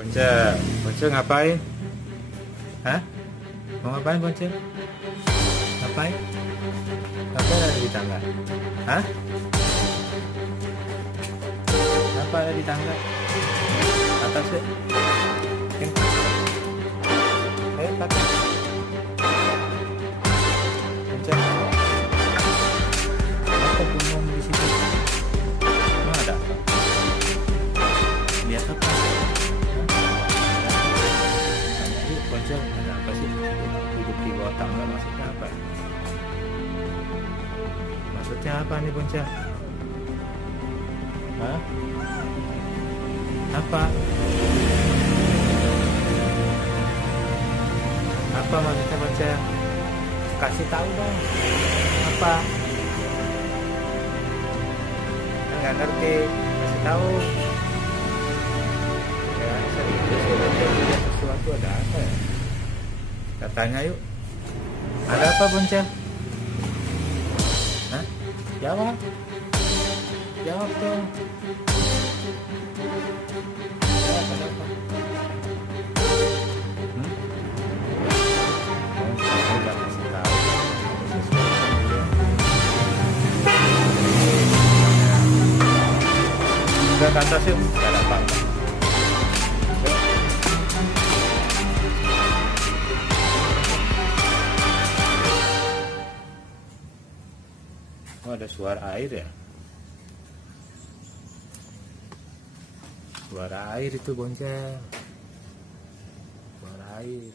Bonce, Bonce ngapain? Hah? Mau ngapain Bonce? Ngapain? Ngapain ada di tangga? Hah? Apa ada di tangga? Atas deh. Ayo pakai. Bonce. Apa bengong di situ? Emang ada apa? Lihat apa? Bonce, ada apa sih? Duduk di bawah tangga maksudnya apa? Maksudnya apa nih Bonce? Hah? Apa? Apa maksudnya Bonce? Kasih tahu dong. Apa? Nggak ngerti. Kasih tahu. Ya serius ya Bonce, lihat sesuatu ada apa ya? Kita tanya yuk. Ada apa Bonce? Hah? Jawab. Jawab dong. Jawab ada apa? Saya udah kasih tahu. Udah ke atas yuk. Gak ada apa-apa. Oh, ada suara air ya? Suara air itu Bonce. Suara air.